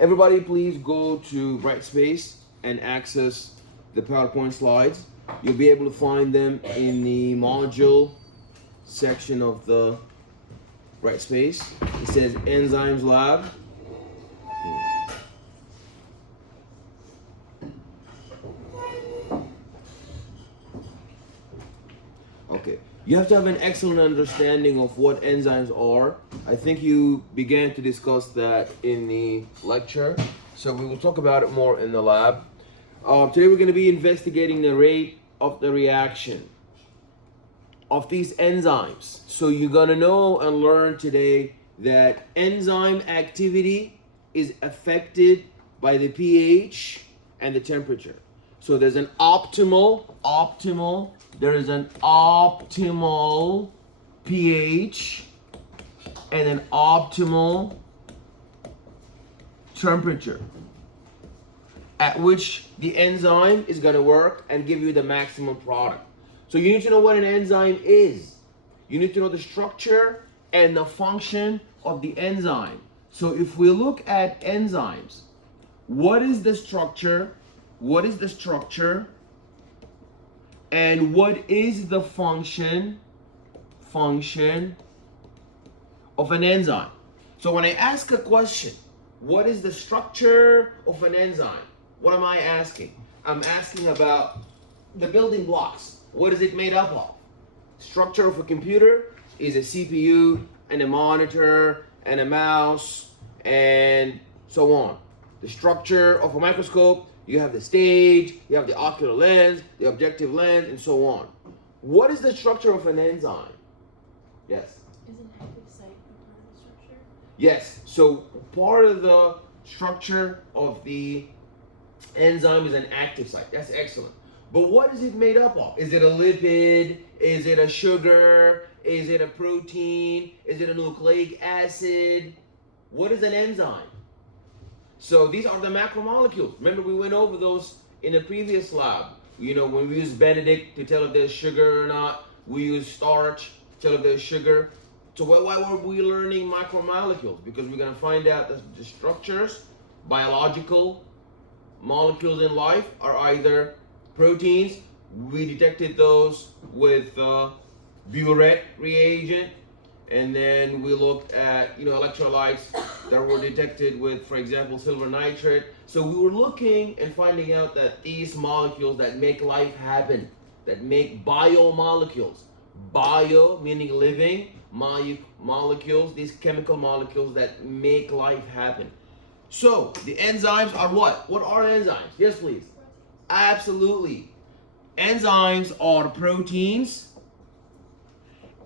Everybody please go to Brightspace and access the PowerPoint slides. You'll be able to find them in the module section of the Brightspace. It says Enzymes Lab. Okay, you have to have an excellent understanding of what enzymes are. I think you began to discuss that in the lecture, so we will talk about it more in the lab. Today we're going to be investigating the rate of the reaction of these enzymes. So you're going to know and learn today that enzyme activity is affected by the pH and the temperature. So there's an optimal pH and an optimal temperature at which the enzyme is going to work and give you the maximum product. So you need to know what an enzyme is. You need to know the structure and the function of the enzyme. So if we look at enzymes, what is the structure? What is the structure? And what is the function of an enzyme? So when I ask a question, what is the structure of an enzyme? What am I asking? I'm asking about the building blocks. What is it made up of? Structure of a computer is a CPU and a monitor and a mouse and so on. The structure of a microscope, you have the stage, you have the ocular lens, the objective lens, and so on. What is the structure of an enzyme? Yes? Is an active site a part of the structure? Yes. So part of the structure of the enzyme is an active site. That's excellent. But what is it made up of? Is it a lipid? Is it a sugar? Is it a protein? Is it a nucleic acid? What is an enzyme? So these are the macromolecules. Remember we went over those in the previous lab. You know, when we use Benedict to tell if there's sugar or not, we use starch to tell if there's sugar. So why were we learning macromolecules? Because we're going to find out that the structures, biological molecules in life are either proteins. We detected those with burette reagent. And then we looked at, electrolytes that were detected with, for example, silver nitrate. So we were looking and finding out that these molecules that make life happen, that make biomolecules, bio meaning living, molecules, these chemical molecules that make life happen. So the enzymes are what? What are enzymes? Yes, please. Absolutely. Enzymes are proteins.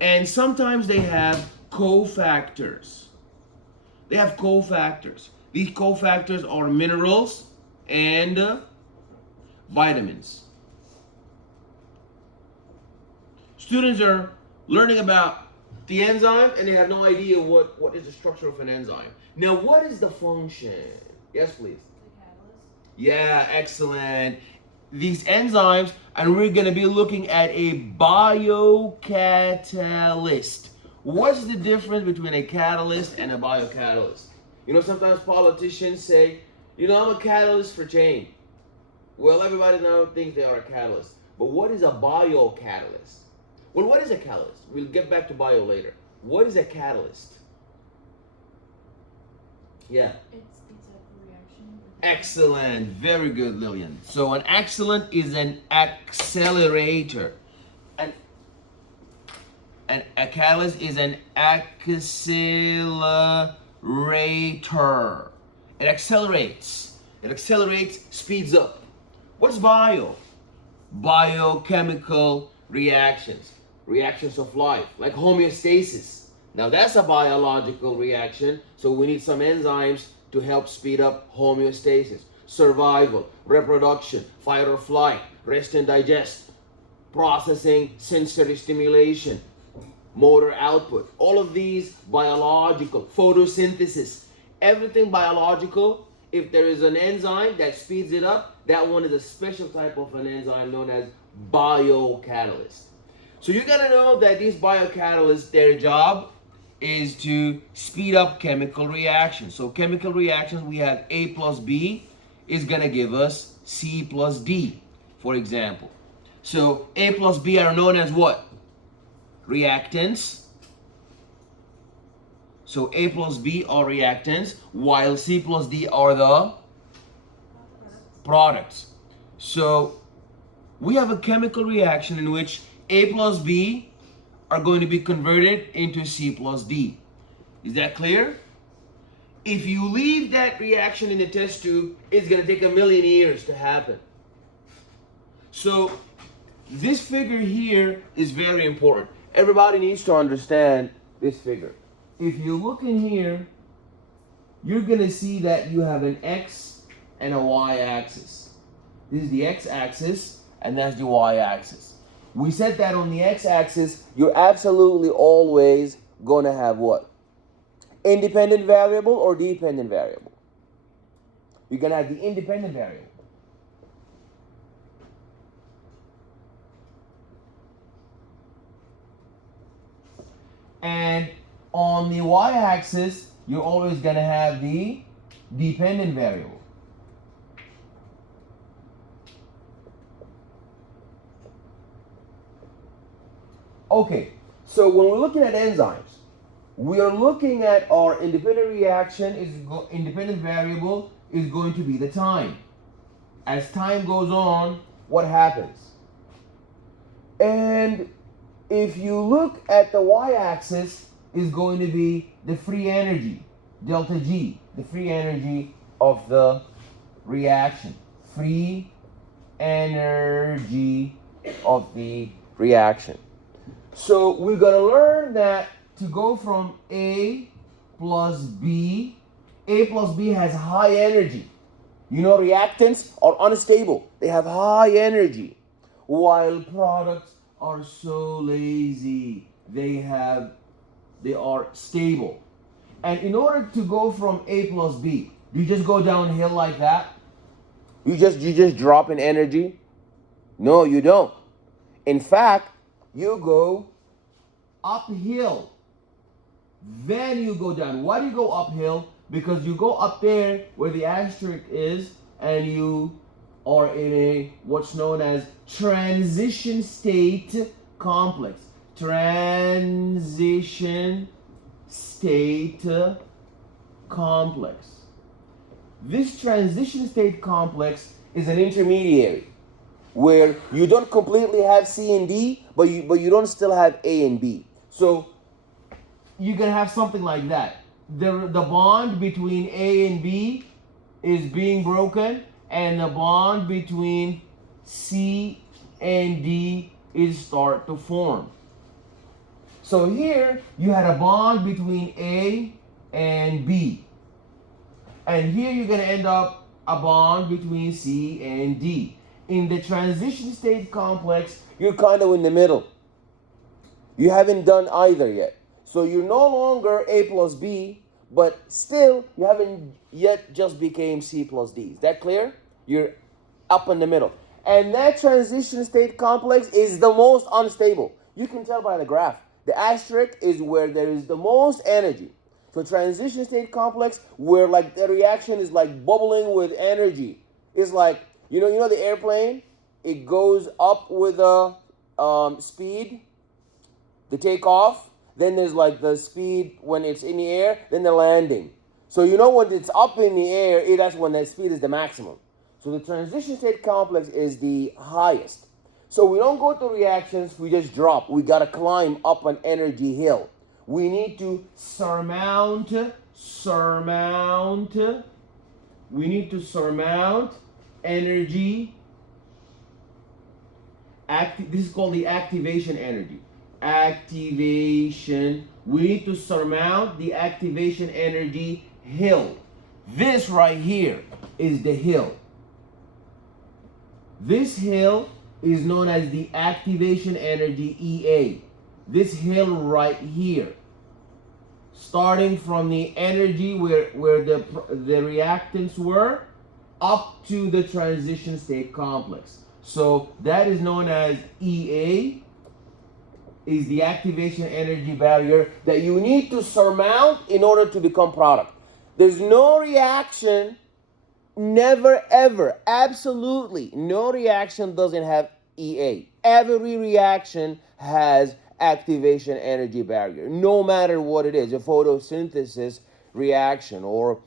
And sometimes they have cofactors. They have cofactors. These cofactors are minerals and vitamins. Students are learning about the enzyme and they have no idea what is the structure of an enzyme. Now, what is the function? Yes, please. The catalyst? Yeah, excellent. These enzymes, and we're going to be looking at a biocatalyst. What's the difference between a catalyst and a biocatalyst? Sometimes politicians say, I'm a catalyst for change. Well, everybody now thinks they are a catalyst. But what is a biocatalyst? Well, what is a catalyst? We'll get back to bio later. What is a catalyst? Yeah. It's a reaction. Excellent. Very good, Lillian. So an excellent is an accelerator. A catalyst is an accelerator. It accelerates. It accelerates, speeds up. What's bio? Biochemical reactions. Reactions of life, like homeostasis. Now that's a biological reaction, so we need some enzymes to help speed up homeostasis, survival, reproduction, fight or flight, rest and digest, processing, sensory stimulation, motor output. All of these biological, photosynthesis, everything biological. If there is an enzyme that speeds it up, that one is a special type of an enzyme known as biocatalyst. So you gotta know that these biocatalysts, their job is to speed up chemical reactions. So chemical reactions, we have A plus B is going to give us C plus D, for example. So A plus B are known as what? Reactants. So A plus B are reactants, while C plus D are the products. So we have a chemical reaction in which A plus B are going to be converted into C plus D. Is that clear? If you leave that reaction in the test tube, it's going to take 1,000,000 years to happen. So this figure here is very important. Everybody needs to understand this figure. If you look in here, you're going to see that you have an X and a Y axis. This is the X axis and that's the Y axis. We said that on the X axis, you're absolutely always going to have what? Independent variable or dependent variable? You're going to have the independent variable. And on the y-axis, you're always going to have the dependent variable. Okay, so when we're looking at enzymes, we are looking at our independent reaction independent variable is going to be the time. As time goes on, what happens? And if you look at the y-axis, is going to be the free energy, delta G, the free energy of the reaction. Free energy of the reaction. So we're going to learn that to go from A plus B has high energy. You know, reactants are unstable. They have high energy, while products are so lazy. They are stable. And in order to go from A plus B, do you just go downhill like that? You just drop in energy? No, you don't. In fact, you go uphill. Then you go down. Why do you go uphill? Because you go up there where the asterisk is, and you are in a what's known as transition state complex. Transition state complex. This transition state complex is an intermediary where you don't completely have C and D, but you don't still have A and B. So you're gonna have something like that. The bond between A and B is being broken, and the bond between C and D is start to form. So here you had a bond between A and B. And here you're going to end up a bond between C and D. In the transition state complex, you're kind of in the middle. You haven't done either yet. So you're no longer A plus B, but still you haven't yet just became C plus D. Is that clear? You're up in the middle. And that transition state complex is the most unstable. You can tell by the graph. The asterisk is where there is the most energy. So transition state complex, where like the reaction is like bubbling with energy. It's like, you know the airplane? It goes up with a speed, the takeoff. Then there's like the speed when it's in the air, then the landing. So you know when it's up in the air, that's when that speed is the maximum. So the transition state complex is the highest. So we don't go to reactions, we just drop. We got to climb up an energy hill. We need to surmount. We need to surmount energy. This is called the activation energy. Activation. We need to surmount the activation energy hill. This right here is the hill. This hill is known as the activation energy EA. This hill right here, starting from the energy where the reactants were up to the transition state complex. So that is known as EA is the activation energy barrier that you need to surmount in order to become product. There's no reaction, never ever, absolutely no reaction doesn't have EA. Every reaction has activation energy barrier, no matter what it is, a photosynthesis reaction or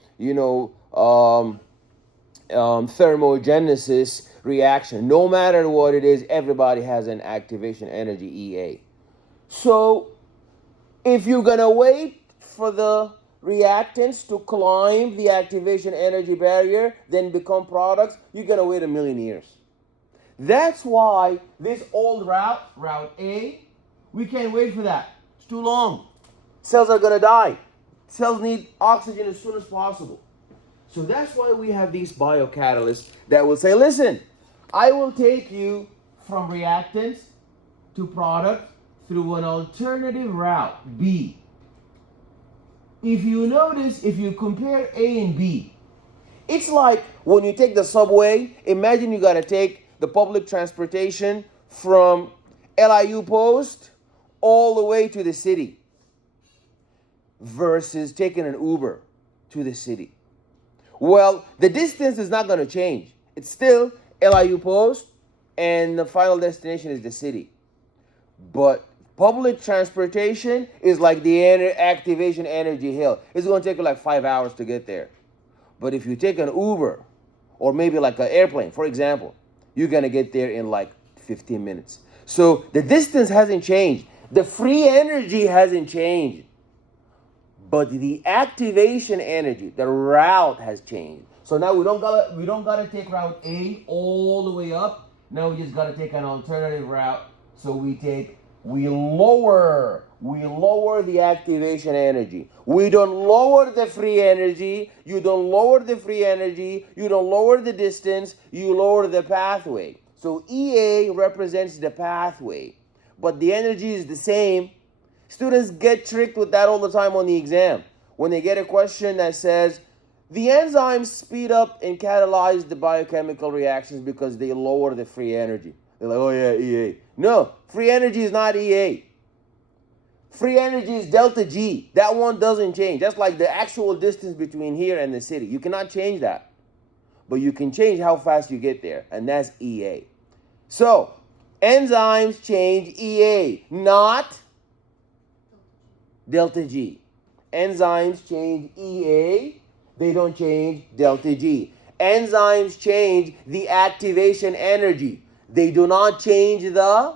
thermogenesis reaction. No matter what it is, everybody has an activation energy EA. So if you're gonna wait for the reactants to climb the activation energy barrier, then become products, you're gonna wait a million years. That's why this old route A, we can't wait for that. It's too long. Cells are gonna die. Cells need oxygen as soon as possible. So that's why we have these biocatalysts that will say, listen, I will take you from reactants to product through an alternative route, B. If you notice, if you compare A and B, it's like when you take the subway, imagine you got to take the public transportation from LIU Post all the way to the city versus taking an Uber to the city. Well, the distance is not going to change. It's still LIU Post, and the final destination is the city. But public transportation is like the activation energy hill. It's going to take you like 5 hours to get there. But if you take an Uber, or maybe like an airplane, for example, you're going to get there in like 15 minutes. So the distance hasn't changed. The free energy hasn't changed. But the activation energy, the route has changed. So now we don't gotta take route A all the way up. Now we just gotta take an alternative route. So we lower the activation energy. We don't lower the free energy. You don't lower the free energy. You don't lower the distance. You lower the pathway. So EA represents the pathway, but the energy is the same. Students get tricked with that all the time on the exam. When they get a question that says, the enzymes speed up and catalyze the biochemical reactions because they lower the free energy. They're like, oh yeah, EA. No, free energy is not EA. Free energy is delta G. That one doesn't change. That's like the actual distance between here and the city. You cannot change that. But you can change how fast you get there, and that's EA. So, enzymes change EA, not delta G. Enzymes change EA, they don't change delta G. Enzymes change the activation energy. They do not change the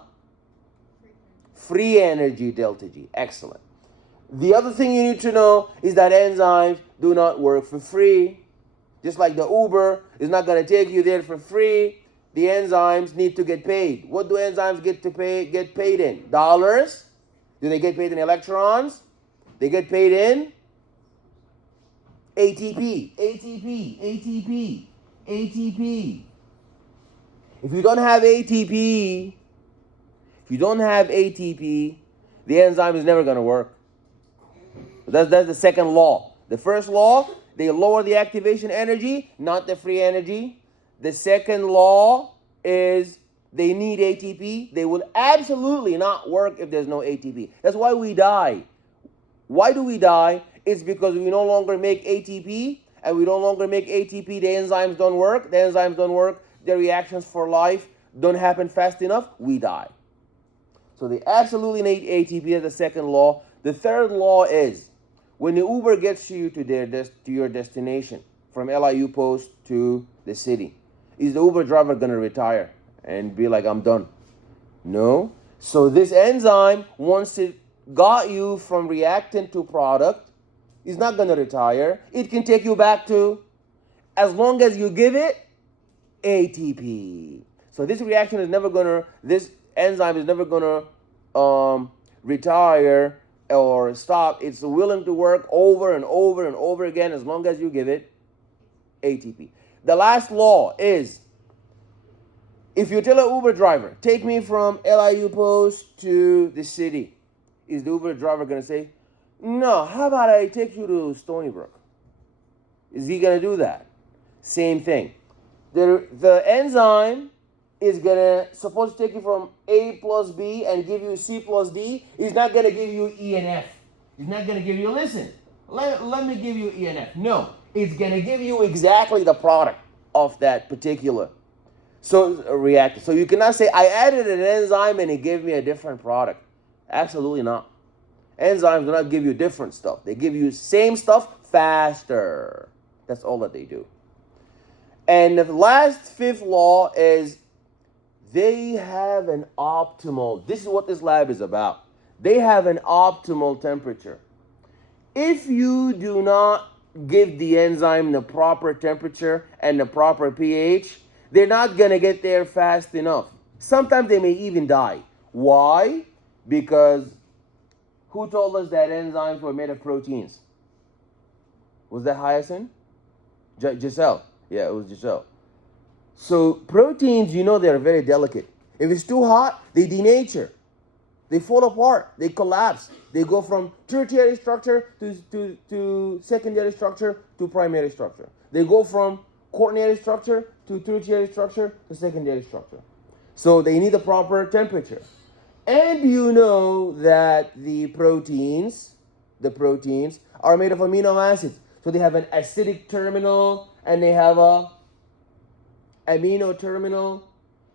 free energy delta G. Excellent. The other thing you need to know is that enzymes do not work for free. Just like the Uber is not going to take you there for free, the enzymes need to get paid. What do enzymes get paid in? Dollars? Do they get paid in electrons? They get paid in ATP, ATP, ATP, ATP. If you don't have ATP, the enzyme is never going to work. That's the second law. The first law, they lower the activation energy, not the free energy. The second law is they need ATP. They will absolutely not work if there's no ATP. That's why we die. Why do we die? It's because we no longer make ATP, and we no longer make ATP. The enzymes don't work. The reactions for life don't happen fast enough. We die. So they absolutely need ATP as the second law. The third law is when the Uber gets you to your destination from LIU Post to the city, is the Uber driver going to retire and be like, I'm done? No. So this enzyme, once it got you from reactant to product, is not going to retire. It can take you back to, as long as you give it ATP. So this enzyme is never going to retire or stop. It's willing to work over and over and over again as long as you give it ATP. The last law is, if you tell an Uber driver, take me from LIU Post to the city, is the Uber driver going to say, no, how about I take you to Stony Brook? Is he going to do that? Same thing. The enzyme is gonna supposed to take you from A plus B and give you C plus D. It's not gonna give you E and F. It's not gonna give you, listen, let me give you E and F. No, it's gonna give you exactly the product of that particular reactant. So you cannot say I added an enzyme and it gave me a different product. Absolutely not. Enzymes do not give you different stuff. They give you same stuff faster. That's all that they do. And the last fifth law is they have an optimal, this is what this lab is about. They have an optimal temperature. If you do not give the enzyme the proper temperature and the proper pH, they're not going to get there fast enough. Sometimes they may even die. Why? Because who told us that enzymes were made of proteins? Was that Hyacinth? Giselle. Yeah, it was Giselle. So proteins, you know, they're very delicate. If it's too hot, they denature. They fall apart. They collapse. They go from tertiary structure to secondary structure to primary structure. They go from quaternary structure to tertiary structure to secondary structure. So they need the proper temperature. And you know that the proteins are made of amino acids. So they have an acidic terminal and they have a amino terminal.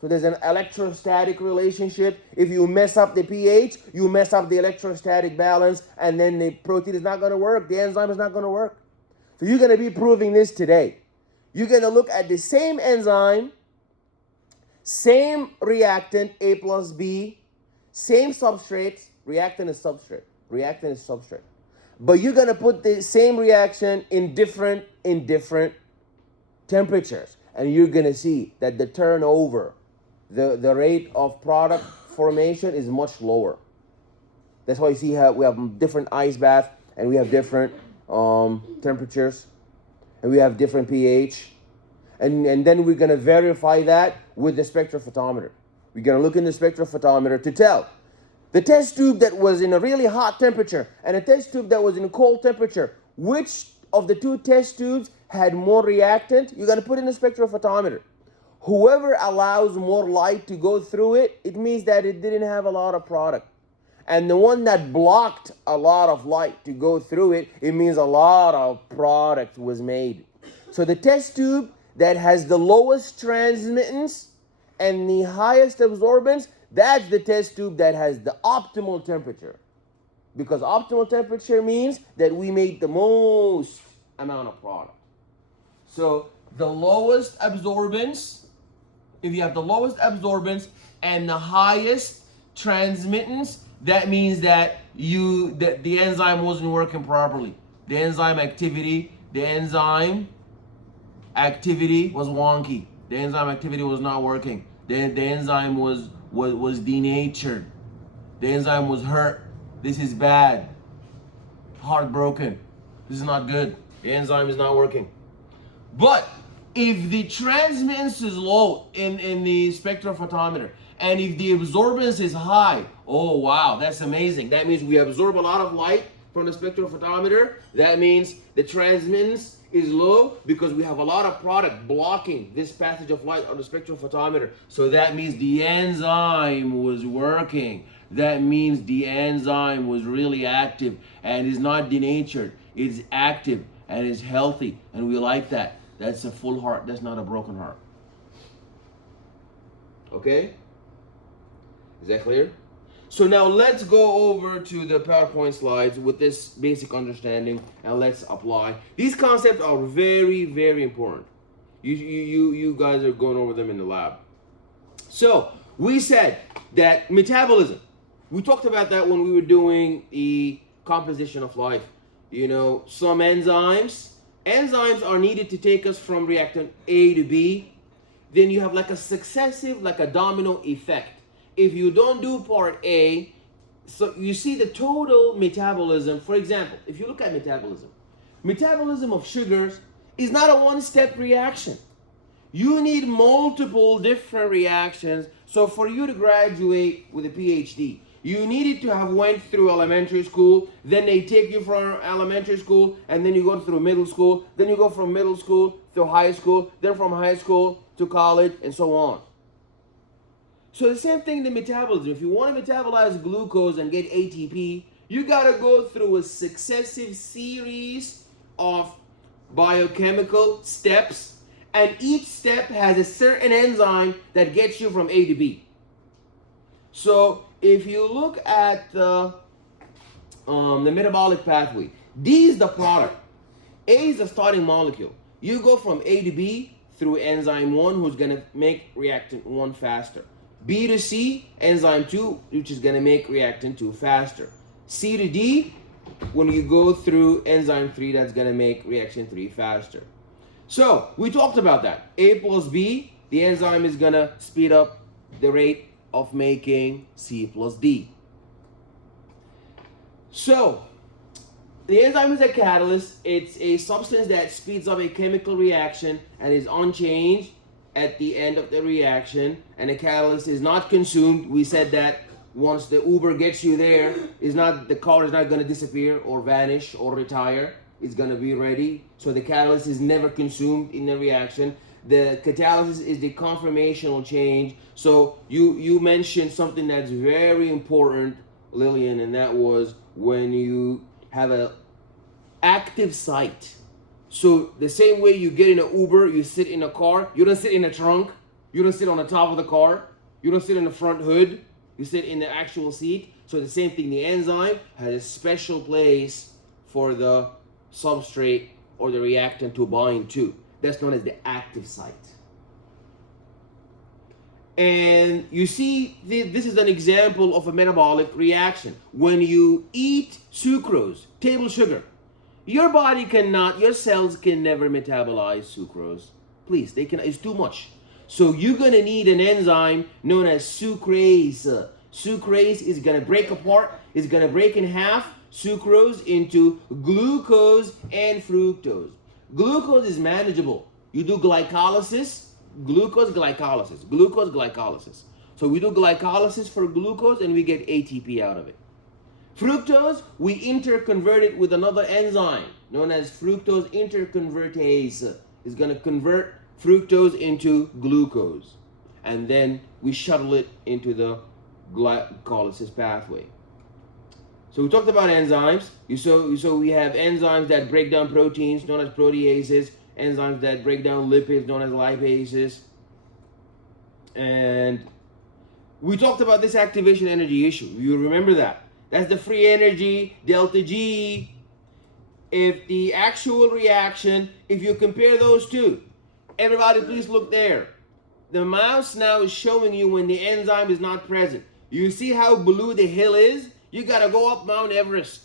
So there's an electrostatic relationship. If you mess up the pH, you mess up the electrostatic balance, and then the protein is not going to work. The enzyme is not going to work. So you're going to be proving this today. You're going to look at the same enzyme, same reactant, A plus B, same substrate. Reactant is substrate. Reactant is substrate. But you're going to put the same reaction in different temperatures. And you're going to see that the turnover, the rate of product formation is much lower. That's why you see how we have different ice bath and we have different temperatures and we have different pH. And then we're going to verify that with the spectrophotometer. We're going to look in the spectrophotometer to tell the test tube that was in a really hot temperature and a test tube that was in a cold temperature, which of the two test tubes had more reactant. You're going to put in a spectrophotometer. Whoever allows more light to go through it, it means that it didn't have a lot of product. And the one that blocked a lot of light to go through it, it means a lot of product was made. So the test tube that has the lowest transmittance and the highest absorbance, that's the test tube that has the optimal temperature. Because optimal temperature means that we made the most amount of product. So the lowest absorbance, if you have the lowest absorbance and the highest transmittance, that means that the enzyme wasn't working properly. The enzyme activity was wonky. The enzyme activity was not working. The enzyme was denatured. The enzyme was hurt. This is bad. Heartbroken. This is not good. The enzyme is not working. But if the transmittance is low in the spectrophotometer, and if the absorbance is high, oh wow, that's amazing. That means we absorb a lot of light from the spectrophotometer. That means the transmittance is low because we have a lot of product blocking this passage of light on the spectrophotometer. So that means the enzyme was working. That means the enzyme was really active and is not denatured. It's active and is healthy, and we like that. That's a full heart. That's not a broken heart. Okay? Is that clear? So now let's go over to the PowerPoint slides with this basic understanding and let's apply. These concepts are very, very important. You guys are going over them in the lab. So we said that metabolism, we talked about that when we were doing the composition of life. You know, some enzymes are needed to take us from reactant A to B. Then you have like a successive, like a domino effect. If you don't do part A, so you see the total metabolism. For example, if you look at metabolism of sugars is not a one-step reaction. You need multiple different reactions. So for you to graduate with a PhD, you needed to have went through elementary school, then they take you from elementary school, and then you go through middle school, then you go from middle school to high school, then from high school to college, and so on. So the same thing in the metabolism. If you want to metabolize glucose and get ATP, you got to go through a successive series of biochemical steps, and each step has a certain enzyme that gets you from A to B. So if you look at the metabolic pathway, D is the product. A is the starting molecule. You go from A to B through enzyme 1, who's going to make reactant 1 faster. B to C, enzyme 2, which is going to make reactant 2 faster. C to D, when you go through enzyme 3, that's going to make reaction 3 faster. So we talked about that. A plus B, the enzyme is going to speed up the rate of making C plus D. So the enzyme is a catalyst. It's a substance that speeds up a chemical reaction and is unchanged at the end of the reaction, and the catalyst is not consumed. We said that once the Uber gets you there, the car is not going to disappear or vanish or retire. It's going to be ready. So the catalyst is never consumed in the reaction. The catalysis is the conformational change. So you mentioned something that's very important, Lillian, and that was when you have a active site. So the same way you get in an Uber, you sit in a car, you don't sit in a trunk, you don't sit on the top of the car, you don't sit in the front hood, you sit in the actual seat. So the same thing, the enzyme has a special place for the substrate or the reactant to bind to. That's known as the active site. And you see, this is an example of a metabolic reaction. When you eat sucrose, table sugar, your body cannot, your cells can never metabolize sucrose. Please, it's too much. So you're gonna need an enzyme known as sucrase. Sucrase is gonna break apart, it's gonna break in half sucrose into glucose and fructose. Glucose is manageable. You do glycolysis, glucose glycolysis. So we do glycolysis for glucose and we get ATP out of it. Fructose, we interconvert it with another enzyme known as fructose interconvertase. It's going to convert fructose into glucose. And then we shuttle it into the glycolysis pathway. So we talked about enzymes. So we have enzymes that break down proteins known as proteases, enzymes that break down lipids known as lipases. And we talked about this activation energy issue. You remember that. That's the free energy, delta G. If the actual reaction, if you compare those two, everybody please look there. The mouse now is showing you when the enzyme is not present. You see how blue the hill is? You gotta go up Mount Everest.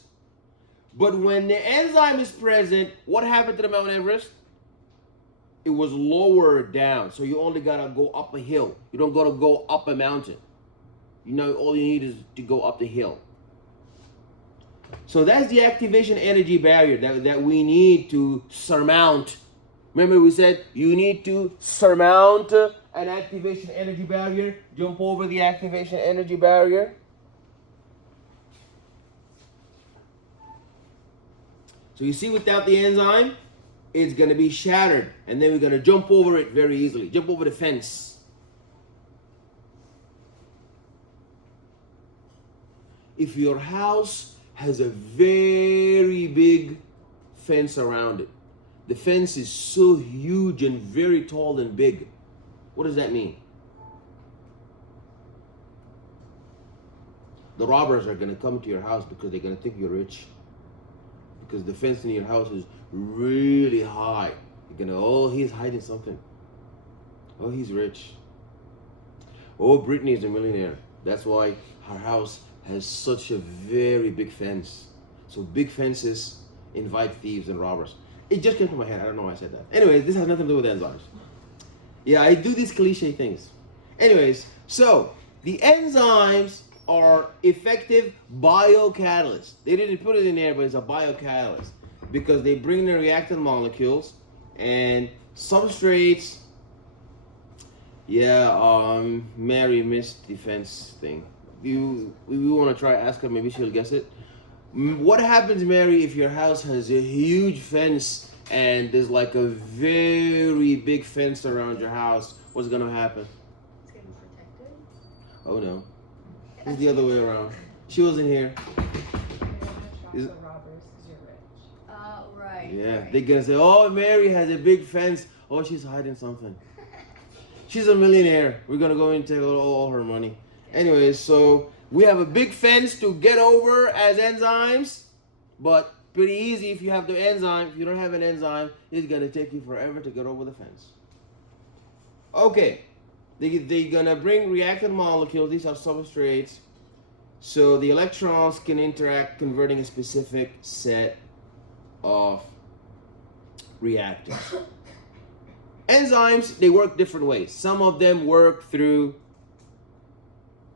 But when the enzyme is present, what happened to the Mount Everest? It was lowered down. So you only gotta go up a hill. You don't gotta go up a mountain. You know, all you need is to go up the hill. So that's the activation energy barrier that we need to surmount. Remember we said you need to surmount an activation energy barrier, jump over the activation energy barrier. So you see, without the enzyme, it's going to be shattered, and then we're going to jump over it very easily, jump over the fence. If your house has a very big fence around it, the fence is so huge and very tall and big, what does that mean? The robbers are going to come to your house because they're going to think you're rich. Because the fence in your house is really high. You're going to, oh, he's hiding something. Oh, he's rich. Oh, Brittany's a millionaire. That's why her house has such a very big fence. So big fences invite thieves and robbers. It just came to my head. I don't know why I said that. Anyways, this has nothing to do with enzymes. Yeah, I do these cliche things. Anyways, so the enzymes are effective biocatalysts. They didn't put it in there, but it's a biocatalyst because they bring the reactant molecules and substrates. Yeah, Mary missed the fence thing. We want to try ask her, maybe she'll guess it. What happens, Mary, if your house has a huge fence and there's like a very big fence around your house? What's gonna happen? It's getting protected. Oh no. It's the other way around. She wasn't here. You're gonna shop for robbers because you're rich. Right. Yeah, Right. they're gonna say, oh, Mary has a big fence. Oh, she's hiding something. She's a millionaire. We're gonna go and take all her money. Anyways, so we have a big fence to get over as enzymes, but pretty easy if you have the enzyme. If you don't have an enzyme, it's gonna take you forever to get over the fence. Okay, they're gonna bring reactant molecules. These are substrates. So the electrons can interact, converting a specific set of reactants. Enzymes, they work different ways. Some of them work through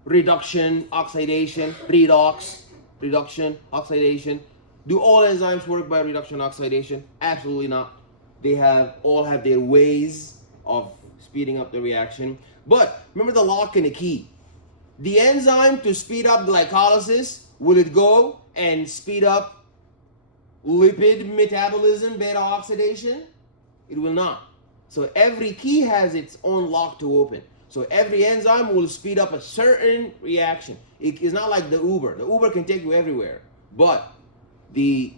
reduction, oxidation, reduction, oxidation. Do all enzymes work by reduction, oxidation? Absolutely not. They all have their ways of speeding up the reaction. But remember the lock and the key. The enzyme to speed up glycolysis, will it go and speed up lipid metabolism, beta oxidation? It will not. So every key has its own lock to open. So every enzyme will speed up a certain reaction. It is not like the Uber. The Uber can take you everywhere. But the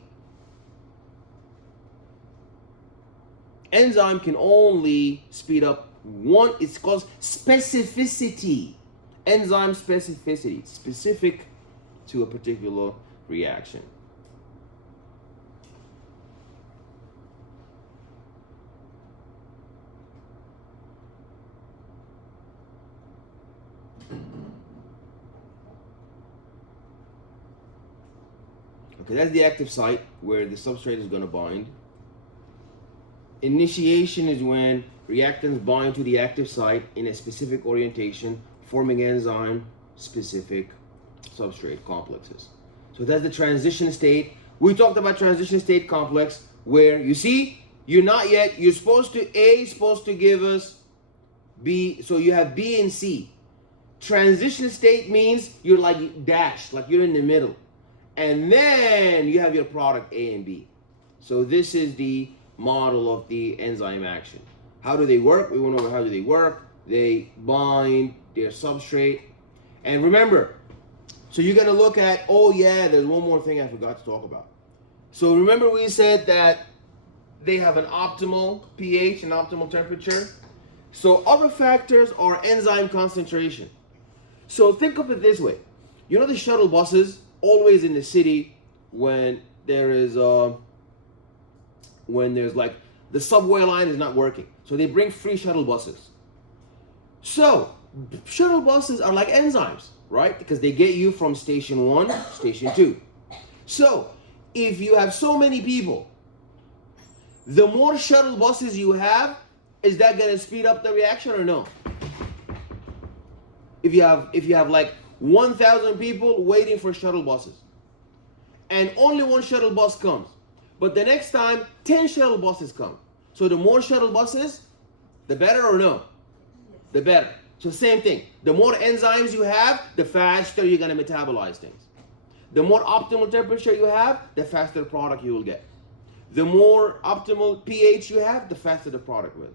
enzyme can only speed up one. It's called specificity. Enzyme specificity, specific to a particular reaction. Okay, that's the active site where the substrate is going to bind. Initiation is when reactants bind to the active site in a specific orientation, forming enzyme-specific substrate complexes. So that's the transition state. We talked about transition state complex where, you see, you're not yet, you're supposed to, A is supposed to give us B, so you have B and C. Transition state means you're like dashed, like you're in the middle. And then you have your product A and B. So this is the model of the enzyme action. How do they work? We went over how do they work. They bind their substrate. And remember, so you're gonna look at, oh yeah, there's one more thing I forgot to talk about. So remember we said that they have an optimal pH and optimal temperature. So other factors are enzyme concentration. So think of it this way. You know the shuttle buses, always in the city when there's like the subway line is not working. So they bring free shuttle buses. So shuttle buses are like enzymes, right? Because they get you from station 1 to station 2. So if you have so many people, the more shuttle buses you have, is that going to speed up the reaction or no? If you have like 1,000 people waiting for shuttle buses, and only one shuttle bus comes, but the next time 10 shuttle buses come. So the more shuttle buses, the better or no? The better. So same thing. The more enzymes you have, the faster you're going to metabolize things. The more optimal temperature you have, the faster product you will get. The more optimal pH you have, the faster the product will.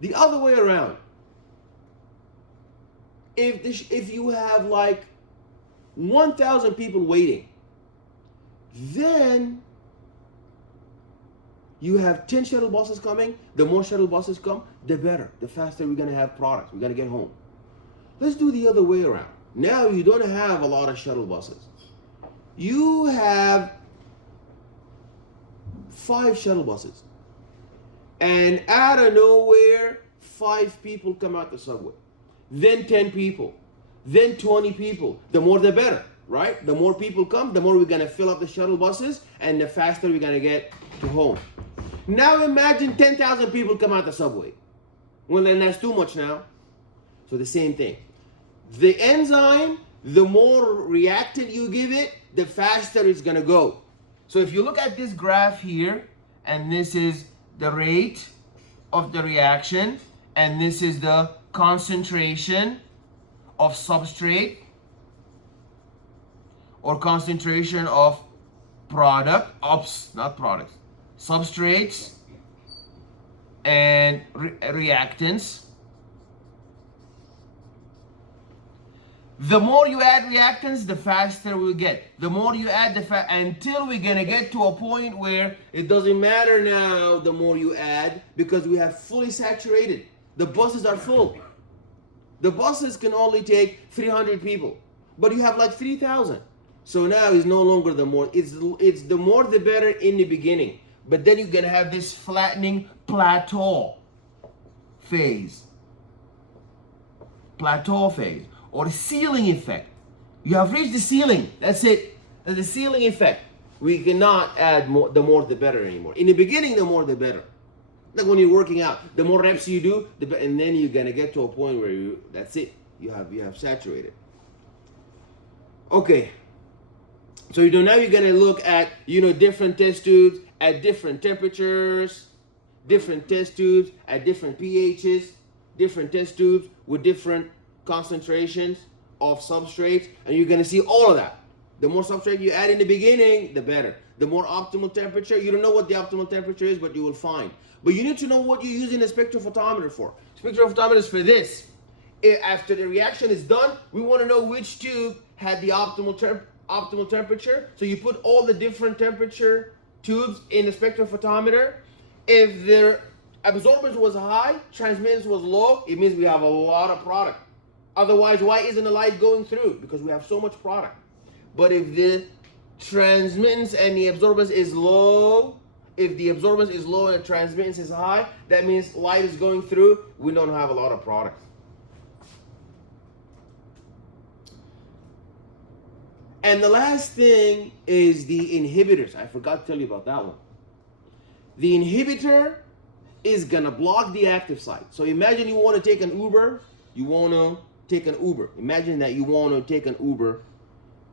The other way around. If you have like 1,000 people waiting, then you have 10 shuttle buses coming. The more shuttle buses come, the better. The faster we're going to have products. We're going to get home. Let's do the other way around. Now you don't have a lot of shuttle buses. You have 5 shuttle buses. And out of nowhere, 5 people come out the subway. Then 10 people. Then 20 people. The more the better, right? The more people come, the more we're going to fill up the shuttle buses, and the faster we're going to get to home. Now imagine 10,000 people come out the subway. Well, then that's too much now. So the same thing. The enzyme, the more reactant you give it, the faster it's going to go. So if you look at this graph here, and this is the rate of the reaction, and this is the concentration of substrate or concentration of substrates and reactants. The more you add reactants, the faster we'll get. The more you add, until we're gonna get to a point where it doesn't matter now the more you add, because we have fully saturated. The buses are full. The buses can only take 300 people, but you have like 3,000. So now it's no longer the more, it's the more the better in the beginning. But then you're gonna have this flattening plateau phase. Plateau phase. Or ceiling effect. You have reached the ceiling. That's it. That's the ceiling effect. We cannot add more, the more the better anymore. In the beginning, the more the better. Like when you're working out, the more reps you do, and then you're gonna get to a point where that's it. You have saturated. Okay. So now you're gonna look at different test tubes at different temperatures, different test tubes at different pHs, different test tubes with different concentrations of substrates, and you're going to see all of that. The more substrate you add in the beginning, the better. The more optimal temperature, you don't know what the optimal temperature is, but you will find. But you need to know what you're using a spectrophotometer for. Spectrophotometer is for this. After the reaction is done, we want to know which tube had the optimal temperature. So you put all the different temperature tubes in the spectrophotometer. If their absorbance was high, transmittance was low, it means we have a lot of product. Otherwise, why isn't the light going through? Because we have so much product. But if the transmittance and the absorbance is low, if the absorbance is low and the transmittance is high, that means light is going through. We don't have a lot of product. And the last thing is the inhibitors. I forgot to tell you about that one. The inhibitor is gonna block the active site. So imagine you want to take an Uber. Imagine that you want to take an Uber,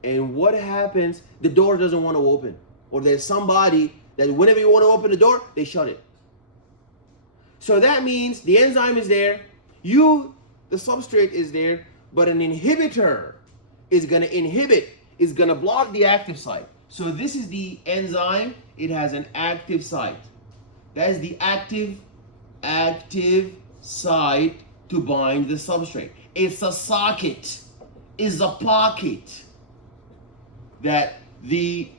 and what happens? The door doesn't want to open, or there's somebody that whenever you want to open the door, they shut it. So that means the enzyme is there, the substrate is there, but an inhibitor is gonna block the active site. So this is the enzyme. It has an active site. That is the active site to bind the substrate. It's a socket, is a pocket that the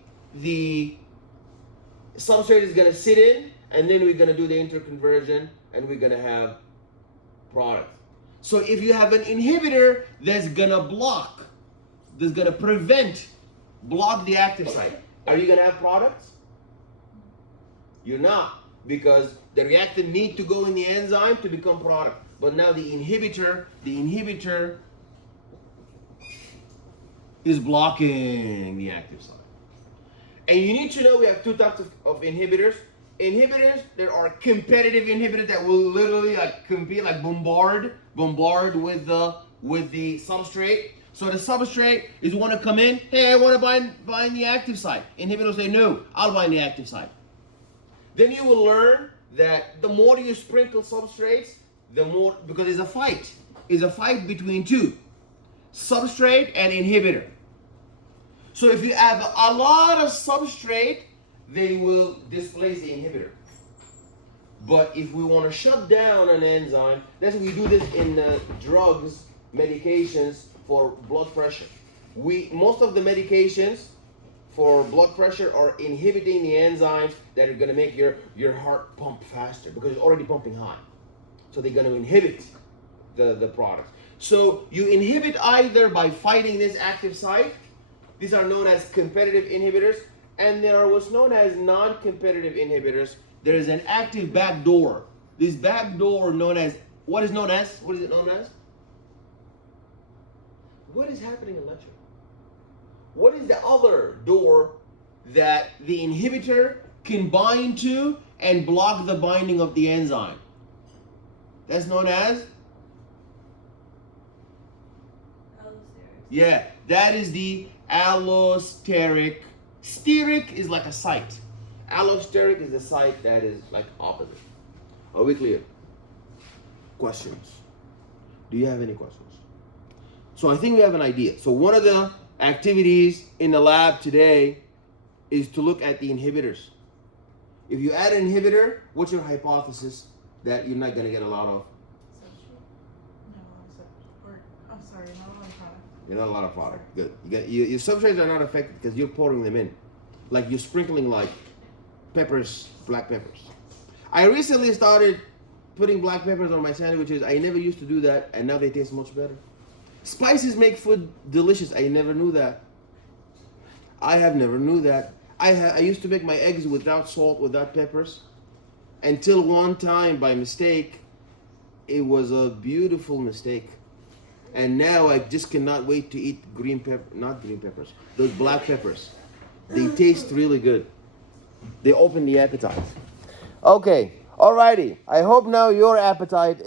substrate is gonna sit in, and then we're gonna do the interconversion, and we're gonna have product. So if you have an inhibitor that's gonna block, block the active site, are you gonna have products? You're not, because the reactant need to go in the enzyme to become product. But now the inhibitor is blocking the active site. And you need to know we have two types of inhibitors. Inhibitors, there are competitive inhibitors that will literally compete, bombard with the substrate. So the substrate is want to come in, hey, I want to bind the active site. Inhibitor will say, no, I'll bind the active site. Then you will learn that the more you sprinkle substrates, the more, because it's a fight between two, substrate and inhibitor. So if you have a lot of substrate, they will displace the inhibitor. But if we want to shut down an enzyme, that's why we do this in drugs, medications for blood pressure. Most of the medications for blood pressure are inhibiting the enzymes that are going to make your heart pump faster, because it's already pumping high. So they're going to inhibit the product. So you inhibit either by fighting this active site. These are known as competitive inhibitors. And there are what's known as non-competitive inhibitors. There is an active backdoor. This backdoor what is it known as? What is happening in lecture? What is the other door that the inhibitor can bind to and block the binding of the enzyme? That's known as? Allosteric. Yeah, that is the allosteric. Steric is like a site. Allosteric is the site that is like opposite. Are we clear? Questions? Do you have any questions? So I think we have an idea. So one of the activities in the lab today is to look at the inhibitors. If you add an inhibitor, what's your hypothesis that you're not going to get a lot of? No, I'm sorry, not a lot of product. You're not a lot of fodder. Good. Your substrates are not affected because you're pouring them in. Like you're sprinkling like peppers, black peppers. I recently started putting black peppers on my sandwiches. I never used to do that, and now they taste much better. Spices make food delicious. I never knew that. I have never knew that. I used to make my eggs without salt, without peppers, until one time by mistake. It was a beautiful mistake. And now I just cannot wait to eat not green peppers, those black peppers. They taste really good. They open the appetite. Okay, alrighty. I hope now your appetite